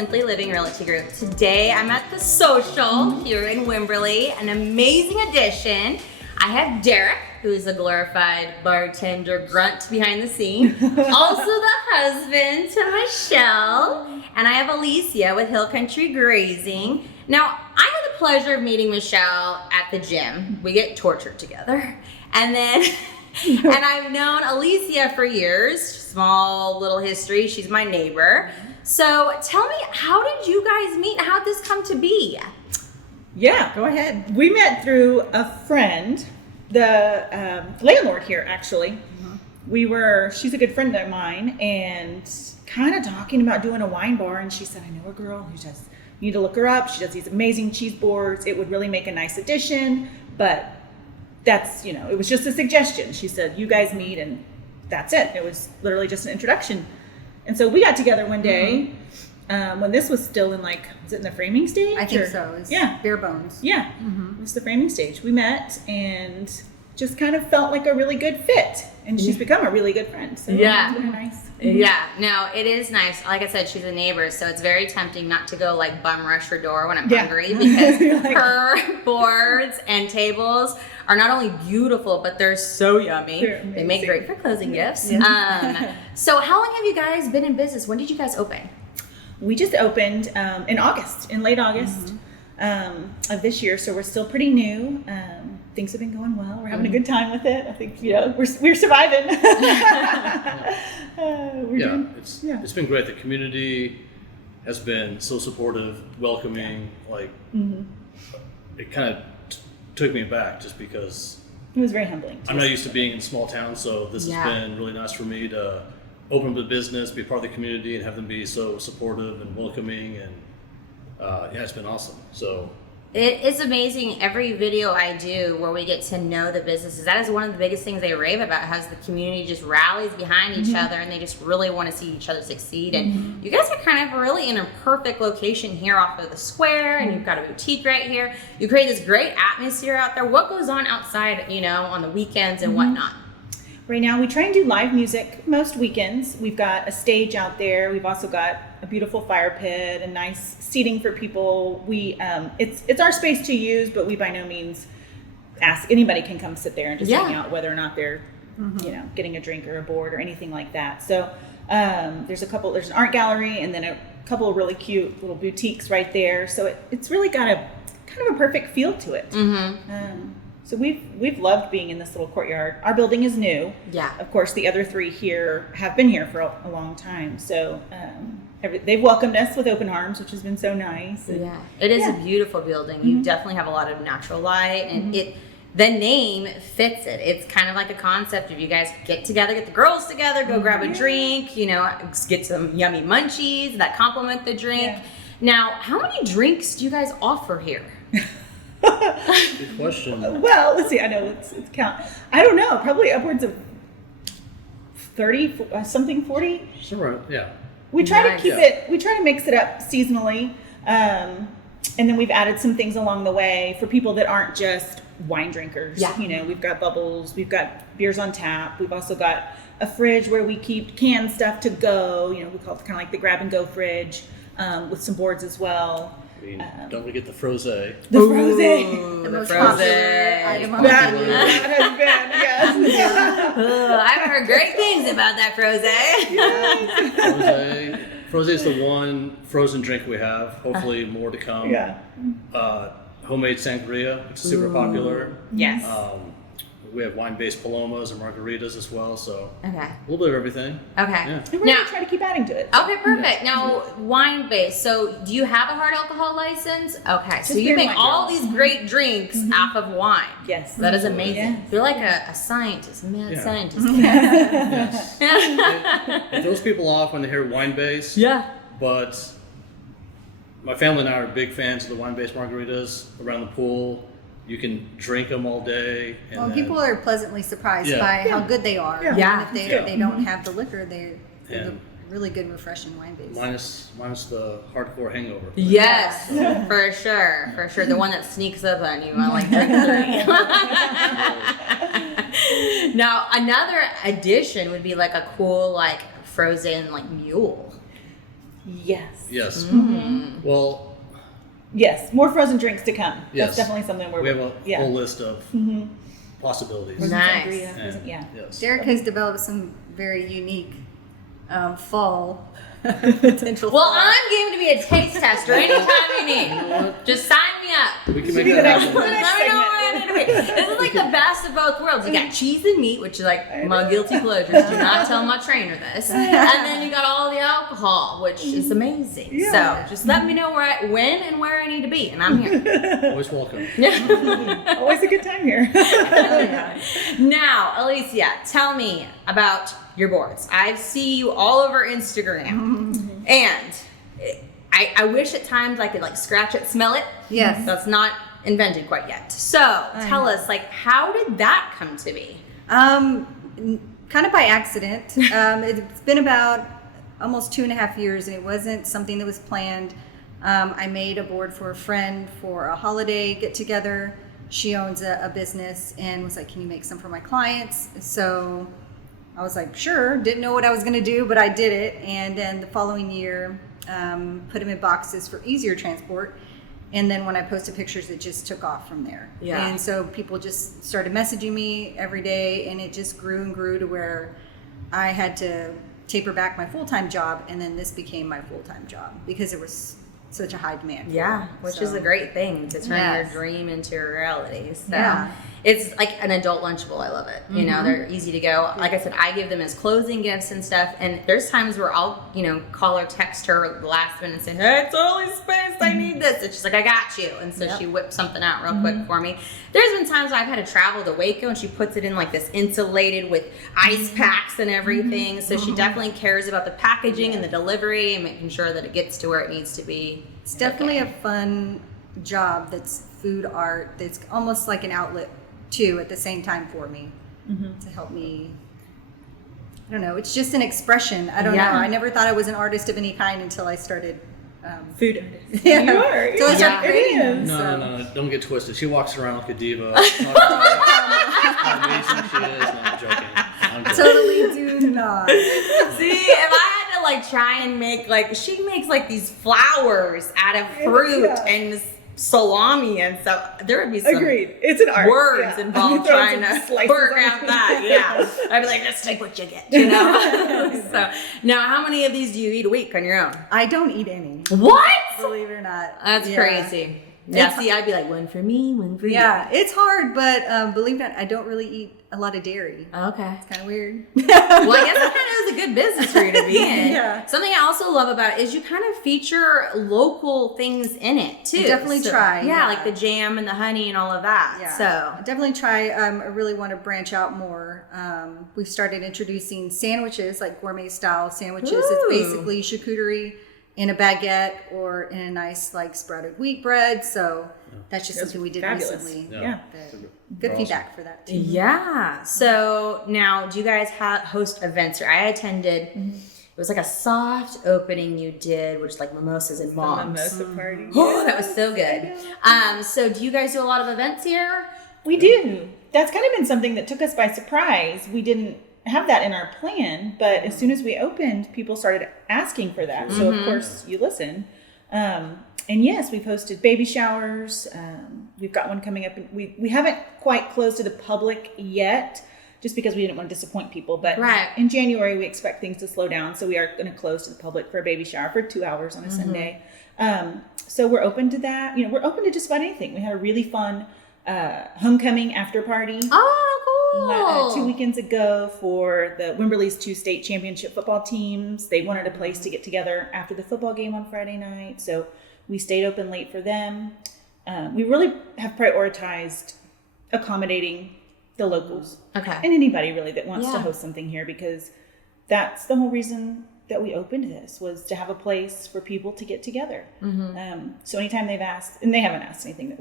Simply Living Realty Group. Today I'm at the Social here in Wimberley, an amazing addition. I have Derek, who is a glorified bartender grunt behind the scene. Also the husband to Michele. And I have Alicia with Hill Country Grazing. Now, I had the pleasure of meeting Michele at the gym. We get tortured together. And then, and I've known Alicia for years. Small little history. She's my neighbor. So tell me, how did you guys meet? How did this come to be? Yeah, go ahead. We met through a friend, the landlord here, actually. She's a good friend of mine, and kind of talking about doing a wine bar, and she said, I know a girl who just, you need to look her up. She does these amazing cheese boards. It would really make a nice addition, but that's, it was just a suggestion. She said, you guys meet, and that's it. It was literally just an introduction. And so we got together one day when this was still in was it in the framing stage? I think so. It was bare bones. Yeah, it was the framing stage. We met and just kind of felt like a really good fit. And she's become a really good friend. So Yeah. it's been nice. Yeah, no, it is nice. Like I said, she's a neighbor, so it's very tempting not to go bum rush her door when I'm hungry, because her boards and tables are not only beautiful, but they're so yummy. They make great for closing gifts. Yeah. So how long have you guys been in business? When did you guys open? We just opened in late August of this year, so we're still pretty new. Things have been going well. We're having a good time with it. I think we're surviving. It's been great. The community has been so supportive, welcoming. It kind of took me back just because it was very humbling. I'm not used to being in small towns, so this has been really nice for me to open up a business, be part of the community, and have them be so supportive and welcoming. And it's been awesome. So. It is amazing. Every video I do where we get to know the businesses, that is one of the biggest things they rave about, how the community just rallies behind each other, and they just really want to see each other succeed. And you guys are kind of really in a perfect location here off of the square, and you've got a boutique right here. You create this great atmosphere out there. What goes on outside, on the weekends and whatnot? Right now we try and do live music most weekends. We've got a stage out there. We've also got a beautiful fire pit and nice seating for people. It's our space to use, but we by no means ask anybody can come sit there and just hang out, whether or not they're getting a drink or a board or anything like that. So there's an art gallery and then a couple of really cute little boutiques right there. So it's really got a kind of a perfect feel to it. So we've loved being in this little courtyard. Our building is new. Yeah. Of course, the other three here have been here for a long time. So they've welcomed us with open arms, which has been so nice. And, it is a beautiful building. You definitely have a lot of natural light, and the name fits it. It's kind of like a concept of you guys get together, get the girls together, go grab a drink, get some yummy munchies that complement the drink. Yeah. Now, how many drinks do you guys offer here? Good question. Well, let's see. I know let's count. I don't know. Probably upwards of 30, 40. Sure. Yeah. We try to keep it. We try to mix it up seasonally, and then we've added some things along the way for people that aren't just wine drinkers. Yeah. We've got bubbles. We've got beers on tap. We've also got a fridge where we keep canned stuff to go. We call it kind of like the grab and go fridge, with some boards as well. Don't forget the frosé. The frosé. The most popular item on the menu. That has been, yes. I've heard great things about that frosé. Yes. Frosé is the one frozen drink we have. Hopefully more to come. Yeah. Homemade sangria, which is super popular. Yes. We have wine-based palomas and margaritas as well, so a little bit of everything. Okay. Yeah. And we're going to try to keep adding to it. Okay, perfect. Now, wine-based. So, do you have a hard alcohol license? Okay, so you make all these great drinks off of wine. Yes. That is amazing. Yeah. You're like a scientist, mad scientist. Yes. It throws people off when they hear wine-based. Yeah. But my family and I are big fans of the wine-based margaritas around the pool. You can drink them all day. And people are pleasantly surprised by how good they are. Yeah. Even if they don't have the liquor, they're the really good, refreshing wine base. Minus the hardcore hangover. Yes, for sure. The one that sneaks up on you. I drink 3. Now, another addition would be a cool frozen mule. Yes. Yes. Mm-hmm. Well, Yes, more frozen drinks to come. yes. That's definitely something We have a yeah. whole list of possibilities. Frozen Nice. sangria, frozen- yeah. Yes. Derek has developed some very unique fall potential. Well, fall. I'm game to be a taste tester anytime you need. Just sign me up. We can Should make be that the next happen. one. Let me know where I need to be. This is like the best of both worlds. You got cheese and meat, which is like my guilty pleasures. Do not tell my trainer this. And then you got all the alcohol, which is amazing. Yeah. So just let me know when and where I need to be, and I'm here. Always welcome. Always a good time here. Now, Alicia, tell me about your boards. I see you all over Instagram, and I wish at times I could like scratch it, smell it. Yes. That's not invented quite yet. So tell us, like, how did that come to be? Kind of by accident. It's been about almost 2.5 years, and it wasn't something that was planned. I made a board for a friend for a holiday get together. She owns a business and was like, "Can you make some for my clients?" So I was like, "Sure." Didn't know what I was going to do, but I did it. And then the following year, put them in boxes for easier transport. And then when I posted pictures, it just took off from there. Yeah. And so people just started messaging me every day, and it just grew and grew to where I had to taper back my full-time job, and then this became my full-time job because there was such a high demand for Yeah, it. which So, is a great thing to turn Yes. your dream into a reality. So Yeah. it's like an adult lunchable. I love it. You know, they're easy to go. Like I said, I give them as closing gifts and stuff. And there's times where I'll, call or text her the last minute and say, "Hey, it's only space. I need this." And she's like, "I got you." And so she whips something out real quick for me. There's been times I've had to travel to Waco, and she puts it in like this insulated with ice packs and everything. So she definitely cares about the packaging and the delivery and making sure that it gets to where it needs to be. It's definitely a fun job that's food art that's almost like an outlet too at the same time for me to help me. I don't know, it's just an expression. I don't know, I never thought I was an artist of any kind until I started Food artist. Yeah. You are. So I Yeah. started It creating them. is. No, don't get twisted. She walks around like a diva. Talking about how amazing she is. No, I'm joking. I'm joking. Totally do not. See, if I had to like try and make she makes like these flowers out of fruit Yeah. and salami and stuff, there would be some Agreed. It's an art. words Yeah. involved Throw trying some to slices work on out it. that. Yeah, I'd be like, just take what you get, you know. So now, how many of these do you eat a week on your own? I don't eat any, What? believe it or not. That's Yeah. crazy. Yeah, It's- see, I'd be like, one for me, one for you. Yeah, it's hard, but believe it or not, I don't really eat a lot of dairy. Okay. It's kind of weird. Well, I guess that kind of is a good business for you to be in. Yeah. Something I also love about it is you kind of feature local things in it too. I definitely try, Yeah, yeah. like the jam and the honey and all of that. Yeah, So I definitely try. I really want to branch out more. We've started introducing sandwiches, like gourmet style sandwiches. Ooh. It's basically charcuterie in a baguette or in a nice like sprouted wheat bread. So that's just something we did fabulous. recently. Yeah. Good Awesome. feedback for that too. yeah. So now, do you guys host events? Or I attended. It was like a soft opening you did, which like mimosas and moms. Mimosa party. Oh, that was so good. So do you guys do a lot of events here? We do. That's kind of been something that took us by surprise. We didn't have that in our plan, but as soon as we opened, people started asking for that. So of course you listen. And yes, we've hosted baby showers. We've got one coming up. We haven't quite closed to the public yet, just because we didn't want to disappoint people. But Right. in January, we expect things to slow down. So we are going to close to the public for a baby shower for 2 hours on a Sunday. So we're open to that. We're open to just about anything. We had a really fun homecoming after party. Oh, cool. 2 weekends ago for the Wimberley's 2 state championship football teams. They wanted a place to get together after the football game on Friday night. So we stayed open late for them. We really have prioritized accommodating the locals Okay. and anybody really that wants to Yeah. host something here, because that's the whole reason that we opened this, was to have a place for people to get together. So anytime they've asked, and they haven't asked anything that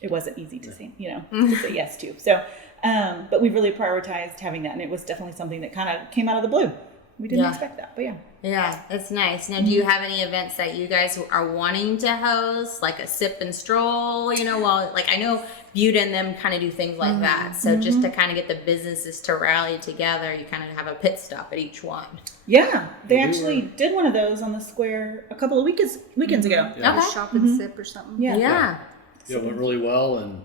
it wasn't easy to say, to say yes to. So, but we've really prioritized having that, and it was definitely something that kind of came out of the blue. we didn't Yeah. expect that, but yeah. Yeah, that's nice. Now, do you have any events that you guys are wanting to host, like a sip and stroll? Well, like I know Buda and them kind of do things like that. So just to kind of get the businesses to rally together, you kind of have a pit stop at each one. Yeah, they We actually were- did one of those on the square a couple of weekends ago. Yeah. Okay. Shop and sip or something. Yeah. Yeah. Yeah, it went really well, and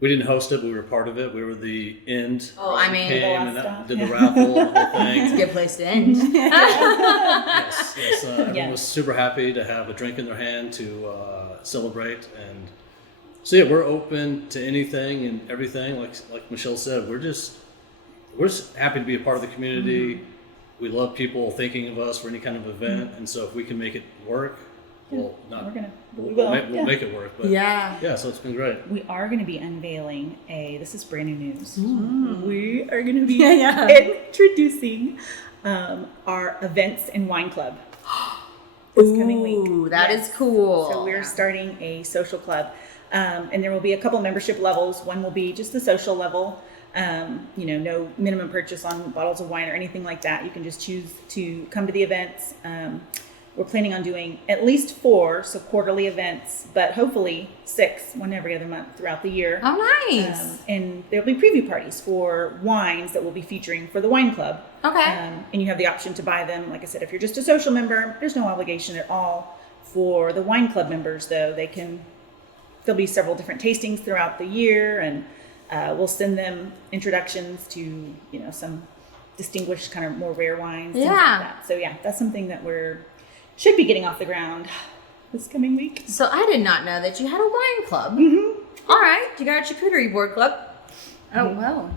we didn't host it, but we were part of it. We were the end. Oh, I mean, Came The and last stop. did the raffle, the whole thing. it's a good place to end. Yes. Everyone Yeah. was super happy to have a drink in their hand to celebrate, and so yeah, we're open to anything and everything. Like Michele said, we're just happy to be a part of the community. We love people thinking of us for any kind of event, and so if we can make it work, well, not We will. we'll make it work. But Yeah. so it's been great. We are going to be unveiling this is brand new news. We are going to be Yeah. introducing our events and wine club this coming week. Ooh, that is Yes. cool. So we're starting a social club, and there will be a couple membership levels. One will be just the social level. No minimum purchase on bottles of wine or anything like that. You can just choose to come to the events. We're planning on doing at least 4, so quarterly events, but hopefully 6, one every other month throughout the year. Oh, nice. And there'll be preview parties for wines that we'll be featuring for the wine club. Okay. And you have the option to buy them. Like I said, if you're just a social member, there's no obligation at all. For the wine club members, though, there'll be several different tastings throughout the year, and we'll send them introductions to, some distinguished kind of more rare wines. things like Yeah. that. So yeah, that's something that should be getting off the ground this coming week. So I did not know that you had a wine club. All right. You got a charcuterie board club. Oh, well.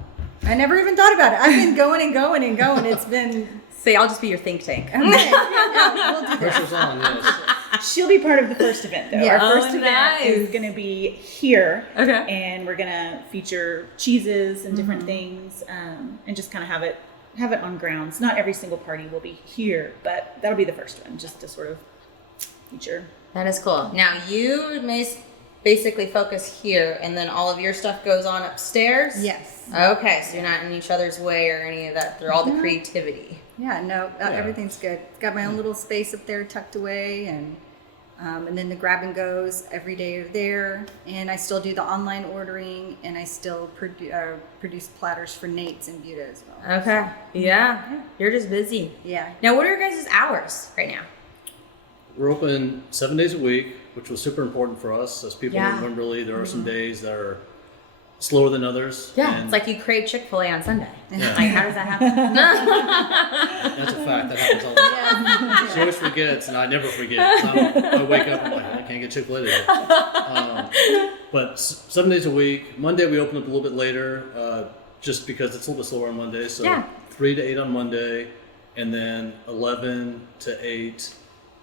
I never even thought about it. I've been going and going and going. It's been. Say, I'll just be your think tank. Okay. Yeah, we'll do that. Pressure's on. Yes. She'll be part of the first event, though. Yeah. Our first Oh, event is nice. going to be here. Okay. And we're going to feature cheeses and different things, and just kind of have it on grounds. Not every single party will be here, but that'll be the first one, just to sort of feature. That is cool. Now you may basically focus here, and then all of your stuff goes on upstairs. Yes. Okay, so you're not in each other's way or any of that. They're all the creativity. Yeah, no, everything's good. Got my own little space up there tucked away, and then the grab and goes every day are there. And I still do the online ordering, and I still produce platters for Nate's and Buda as well. Okay. Yeah. You're just busy. Yeah. Now, what are your guys' hours right now? We're open 7 days a week, which was super important for us as people Yeah. in Wimberley. There are some days that are slower than others. Yeah, and it's like you crave Chick-fil-A on Sunday. Yeah. Like, how does that happen? that's a fact. That happens all the time. She always forgets, and I never forget. I wake up and I'm like, I can't get Chick-fil-A today. But 7 days a week. Monday we open up a little bit later, just because it's a little bit slower on Monday. So Yeah. 3 to 8 on Monday, and then 11 to 8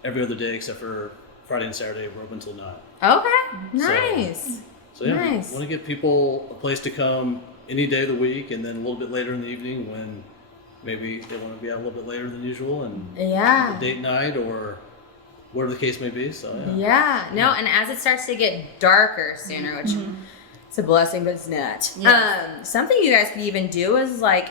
every other day except for Friday and Saturday. We're open until 9. Okay, nice. So yeah, Nice. we want to give people a place to come any day of the week, and then a little bit later in the evening when maybe they want to be out a little bit later than usual, and Yeah. a date night or whatever the case may be. So yeah. Yeah, no, and as it starts to get darker sooner, which it's a blessing, but it's not. Yeah. Something you guys could even do is like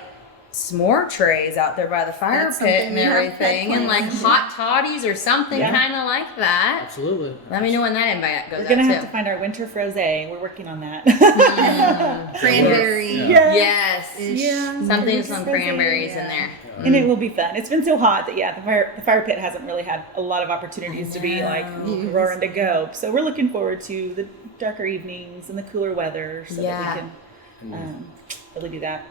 s'more trays out there by the fire That's pit something and we have everything, and like plans. hot toddies or something Yeah. kind of like that. Absolutely. Let me know when that invite goes We're out going to too. have to find our winter frosé. We're working on that. Cranberry. Yeah. Yes. Yeah. Something with Winter some frosé, cranberries in yeah. there. And it will be fun. It's been so hot that the fire pit hasn't really had a lot of opportunities to be like roaring to go. So we're looking forward to the darker evenings and the cooler weather so Yeah. that we can really do that.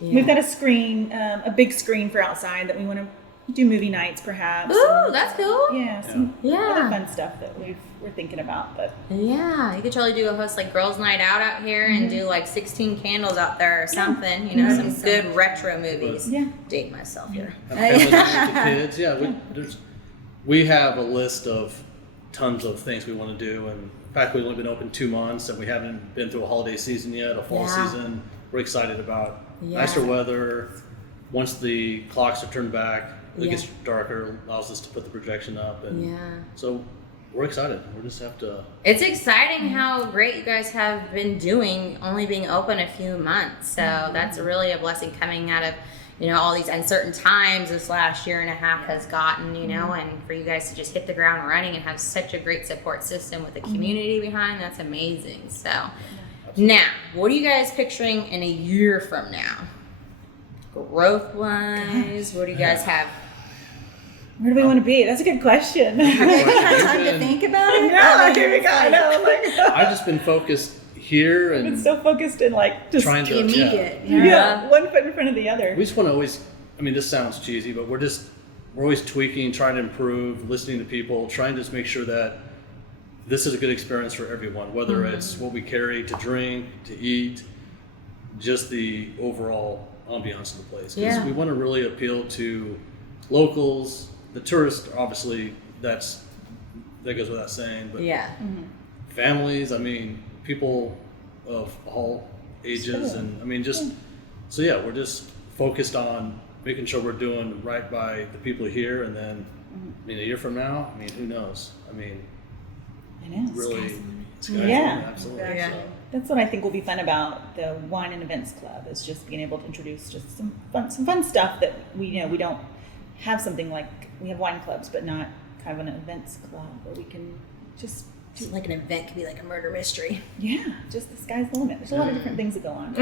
Yeah. We've got a screen, a big screen for outside that we want to do movie nights perhaps. Ooh, and, that's cool. yeah, some Yeah. other fun stuff that we're thinking about. But Yeah, you could totally do a host like girls' night out here and do like 16 candles out there or something. You know, some good retro movies. yeah, Date myself here. Have family night with the kids. Yeah, we have a list of tons of things we want to do, and in fact, we've only been open 2 months, and we haven't been through a holiday season yet, a fall Yeah. season. We're excited about Yeah. nicer weather. Once the clocks are turned back, it Yeah. gets darker, allows us to put the projection up, and Yeah. so we're excited. We just have to. It's exciting how great you guys have been doing, only being open a few months. So that's really a blessing coming out of, all these uncertain times this last year and a half has gotten, and for you guys to just hit the ground running and have such a great support system with the community behind, that's amazing. So now, what are you guys picturing in a year from now? Growth wise, what do you guys have? Where do we want to be? That's a good question. Time to think about it. Yeah, here we go. I know. I've just been focused here I've and been so focused in just trying to The immediate. one foot in front of the other. We just want to always. I mean, this sounds cheesy, but we're always tweaking, trying to improve, listening to people, trying to just make sure that this is a good experience for everyone, whether it's what we carry to drink, to eat, just the overall ambiance of the place. Because we want to really appeal to locals, the tourists. Obviously, that goes without saying, but families. I mean, people of all ages, and I mean, just so we're just focused on making sure we're doing right by the people here, and then I mean, a year from now, I mean, who knows? I mean, I know. really, sky's the Yeah. limit, absolutely. Exactly. So. That's what I think will be fun about the Wine and Events Club, is just being able to introduce just some fun stuff that we don't have something like, we have wine clubs, but not kind of an events club where we can just Like an event could be like a murder mystery. just the sky's the limit. There's a lot of different things that go on.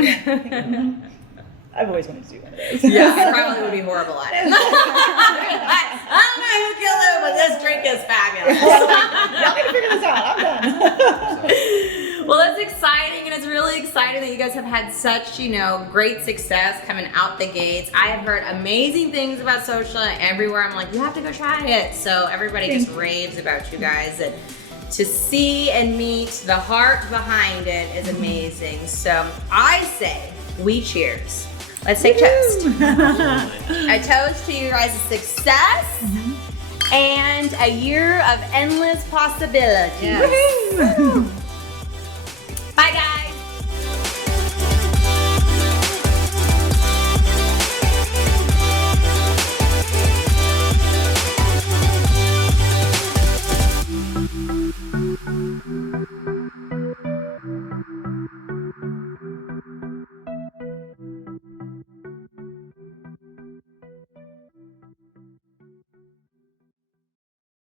I've always wanted to do one of those. I probably would be horrible at it. I don't know who killed it, but this drink is fabulous. Y'all need to figure this out. I'm done. Well, that's exciting, and it's really exciting that you guys have had such, great success coming out the gates. I have heard amazing things about Social everywhere. I'm like, you have to go try it. So everybody just raves about you guys, and to see and meet the heart behind it is amazing. So I say, we cheers. Let's take toast. A toast to you guys' success and a year of endless possibilities. Yes. Woo!